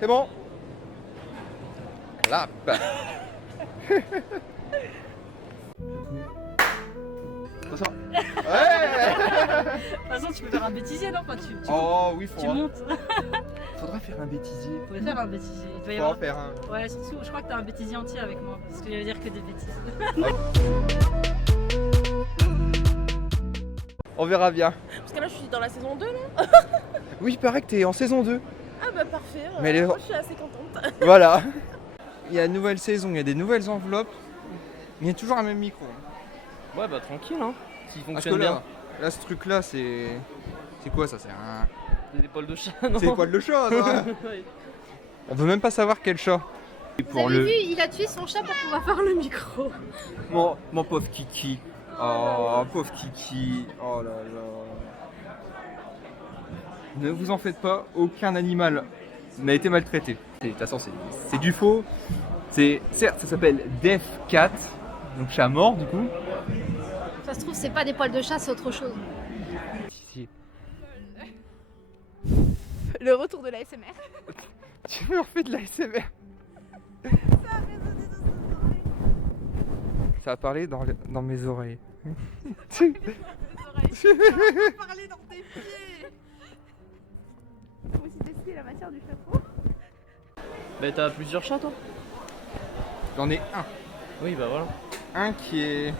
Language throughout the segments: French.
C'est bon. Clap. Attention. Ouais. De toute façon, tu peux faire un bêtisier, non? Enfin, tu Oh oui, tu montes. faudrait faire un bêtisier. Il faudrait faire un bêtisier. Il doit y Faut en avoir... faire un. Ouais, surtout, je crois que t'as un bêtisier entier avec moi. Parce qu'il va dire que des bêtises. On verra bien. Parce que là, je suis dans la saison 2, non? Oui, il paraît que t'es en saison 2. Ah bah parfait, Mais les- moi je suis assez contente. Voilà. Il y a une nouvelle saison, il y a des nouvelles enveloppes. Il y a toujours un même micro. Ouais, bah tranquille, hein. S'il Parce que fonctionne bien. là, ce truc-là, c'est. C'est quoi ça? C'est un. Des épaules de chat, non? C'est les poils de chat, ça. Ouais. On veut même pas savoir quel chat. Et Vous avez vu, il a tué son chat pour pouvoir faire le micro. Mon pauvre Kiki. Oh, pauvre Kiki. Oh là là. Ne vous en faites pas, aucun animal n'a été maltraité. De toute façon, c'est du faux. Certes, ça s'appelle Deaf Cat, donc chat mort du coup. Ça se trouve, c'est pas des poils de chat, c'est autre chose. Le retour de la SMR. Tu me refais de la SMR. Ça a parlé dans mes oreilles. Parler dans tes pieds. Faut aussi tester la matière du chapeau. Bah t'as plusieurs chats, toi? J'en ai un. Oui, bah voilà. Un qui est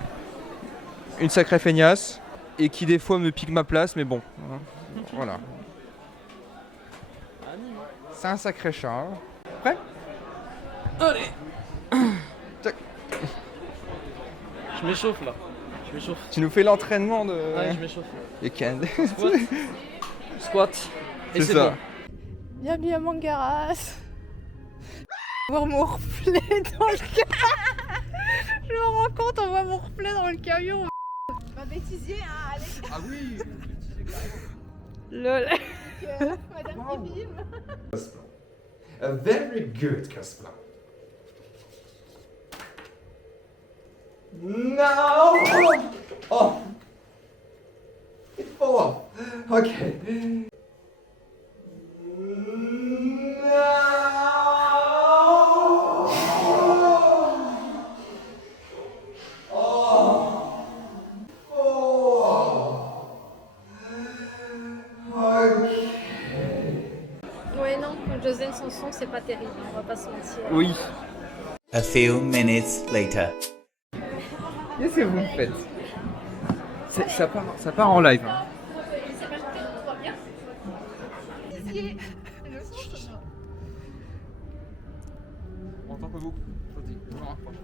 une sacrée feignasse et qui des fois me pique ma place, mais bon. Voilà. C'est un sacré chat. Hein. Prêt? Allez. Tac. Je m'échauffe là. Je m'échauffe. Tu nous fais l'entraînement de Ouais, je m'échauffe. week-end. Squat. Squat. Et C'est c'est ça. bon. Bienvenue à Mangaras. Voir mon reflet dans le camion. Je me rends compte, on voit mon reflet dans le camion. Bah bêtisier, hein, allez. Ah oui. Lol. Madame Bibim. A very good Casper. No! Oh! It fall off. Okay. Ouais, non, Josène Sanson, c'est pas terrible, on va pas se mentir. Oui. A few minutes later. Qu'est-ce que vous me faites? Ça part en live. Hein. On entend pas beaucoup. Je me rapproche.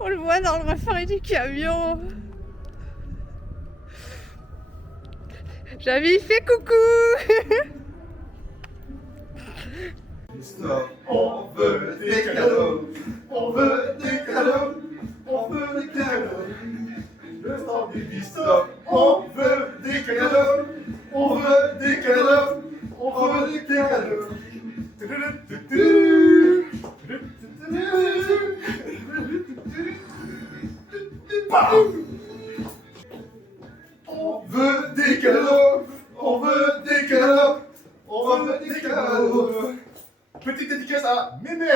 On le voit dans le reflet du camion. J'avais fait coucou. Stop, on veut des cadeaux, on veut des cadeaux, on veut des cadeaux. Le temps du stop, on veut des cadeaux, on veut des cadeaux, on veut des cadeaux. On veut des cadeaux, on veut des cadeaux, on veut des cadeaux. Petite dédicace à Mémez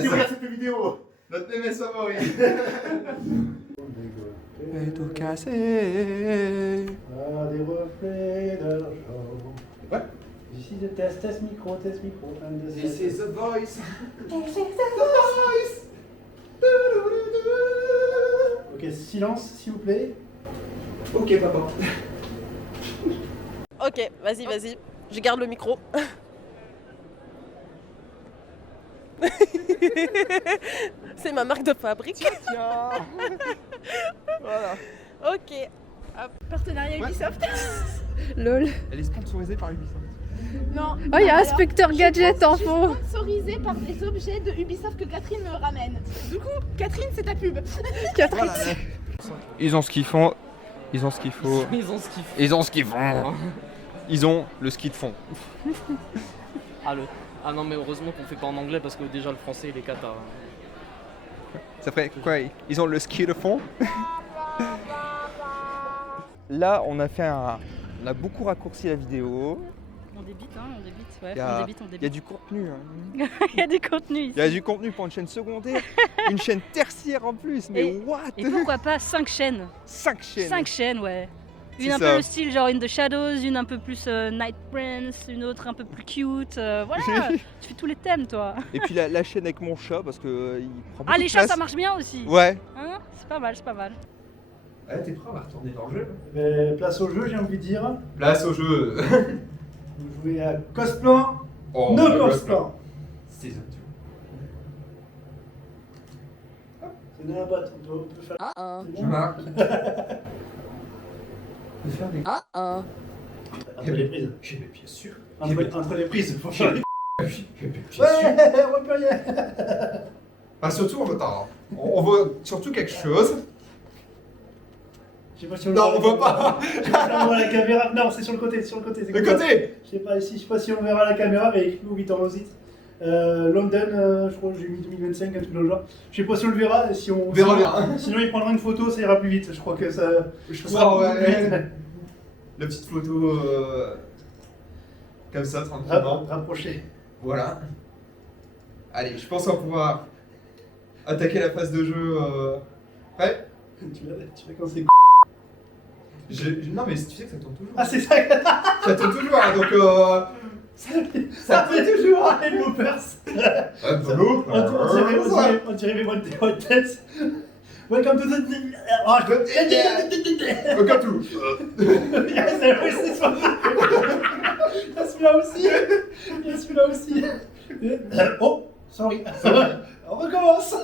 qui regarde cette vidéo. Notre mémès favori. Et tout cassé. Ah, des reflets d'argent. Ouais. Ici, de test micro, 1, 2, 3. This is the voice. Ok, silence, s'il vous plaît. Ok, papa. Ok, vas-y. Je garde le micro. C'est ma marque de fabrique. Tiens. Voilà. Ok. Hop. Partenariat Ouais. Ubisoft. Lol. Elle est sponsorisée par Ubisoft. Non. Oh, il y a Alors, Inspecteur Gadget en je suis fond. sponsorisée par des objets de Ubisoft que Catherine me ramène. Du coup, Catherine, c'est ta pub. Catherine. Ils ont ce qu'ils font. Ils ont ce qu'il faut. Ils ont ce qu'il faut. Ils ont ce qu'ils font. Ils ont le ski de fond. Ah non, mais heureusement qu'on fait pas en anglais parce que déjà le français il est cata. Ça fait quoi? Ils ont le ski de fond. Là, on a beaucoup raccourci la vidéo. On débite, hein, on débite. Ouais, Il y a- on débite, on Il y a débite. du contenu. Hein. Il y a du contenu ici. Il y a du contenu pour une chaîne secondaire, une chaîne tertiaire en plus. Mais what? Et pourquoi pas 5 chaînes 5 chaînes. 5 chaînes, ouais. Une C'est un ça. peu le style genre In the Shadows, une un peu plus Night Prince, une autre un peu plus cute. Voilà, tu fais tous les thèmes toi. Et puis la chaîne avec mon chat parce que il prend beaucoup Ah, les de chats place. ça marche bien aussi. Ouais. Hein, c'est pas mal, c'est pas mal. Allez, t'es prêt, on va retourner dans le jeu. Place au jeu, j'ai envie de dire. Place au jeu. Vous jouez à Cosplan, Oh, no le Cosplan. Season C'est dans la boîte, on peut faire. C'est 2. Je bon. marque. On peut faire des. Entre les prises. Eh bien, bien sûr. Entre les prises, faut faire les. Bien sûr. Ouais, on peut rien. Ah, surtout, on veut surtout quelque chose. Je sais pas si on Non, le on veut pas. Je sais pas si on voit la caméra. Non, c'est sur le côté, c'est Le cool. côté. Je sais pas si on verra la caméra, mais écrit 8 ans aussi. London, je crois que j'ai mis 2025, un truc dans le genre. Je sais pas si on le verra, si on Verra bien. Sinon il prendra une photo, ça ira plus vite. Je crois que ça. Je ça sera crois, beaucoup plus ouais. vite. La petite photo comme ça, tranquillement. Rapproché. Voilà. Allez, je pense qu'on va pouvoir attaquer la phase de jeu. Prêt? Tu vas quand c'est. Non, mais tu sais que ça tourne toujours. Ah, c'est ça. Ça tourne toujours, hein, donc ça tourne toujours. Ah, les bloopers. Boulot. On dirait mes bonnes têtes. Welcome to the. Oh, je Aucun tout. Yes, c'est ça. Il y a celui-là aussi. Il y a celui-là aussi. Oh, sorry. On recommence.